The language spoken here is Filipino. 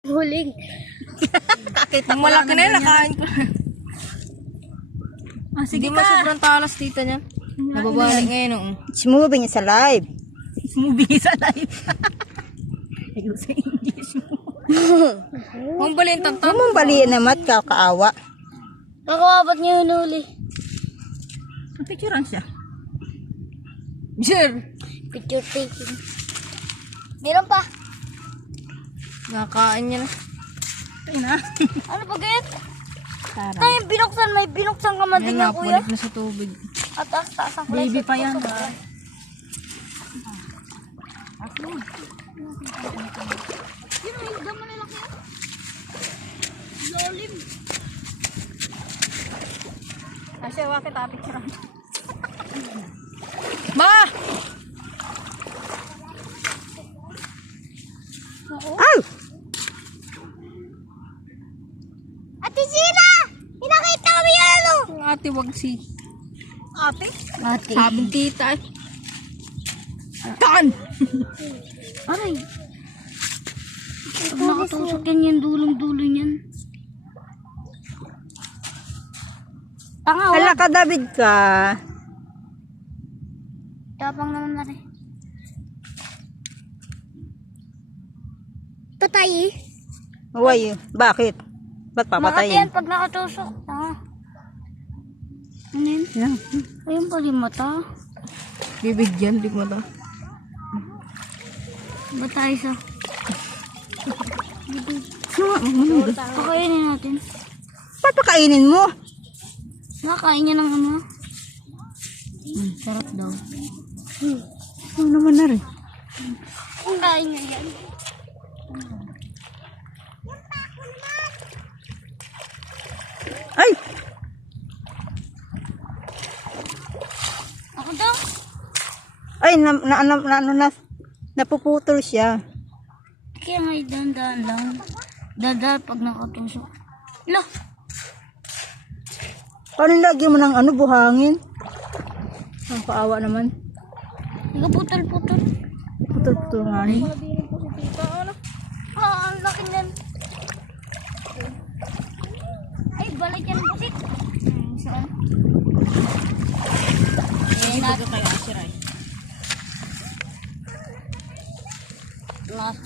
Huling. Malaki na yun, nakain ko. Sige Hindi mo sobrang talas tita niya. Nababalik ngayon. It's moving, it's alive. Movie sa live. Ayun sa English mo. Huwag baliin tamtam. Huwag mong baliin naman, kakaawa. Nakawabat niya yung huli. Picturean siya. Sure. Picture taking. Meron pa. Nakain niya na. Ito na. Ano pa ganyan? Tayo binuksan, may binuksan ka man din Ayan yan na, kuya. balik na sa tubig. At taas ang kulay. Baby pa yan. Sino yung damo nila kaya? Lolim. Asya, wakit picturean. Ma! Ay! Ate Sina! Pinakita kami yan ano? Ang ate, wag si... Ate? Ate. Sabing tita eh. Taan! Aray. Pag nakatusok yan yung dulong-dulo niyan. Tanga Hala wala. ka, David ka. Tapang naman na rin. Patay eh. Uy, bakit? Ba't Makati papatayin? yan pag nakatusok. Tanga. Ano yun? Yan. Ayun pala yung mata. Bibigyan, di mo na. Ba't tayo sa? Pakainin natin. Ba't pakainin mo? Nakakain niya ng ano? Sarap daw. Ano naman na rin? Kung kain niya yan. Ay! Ako daw. Ay, napuputol siya. Kaya nga dahan-dahan lang. Dahan pag nakatusok. Lo! Paano lagyan mo ng ano, buhangin? Ang paawa naman. Nagaputol-putol. Putol-putol nga rin. Ah, ang laki niyan. Ay, balik yan ang pusit. Saan? Hindi ba kay Asiray? Last.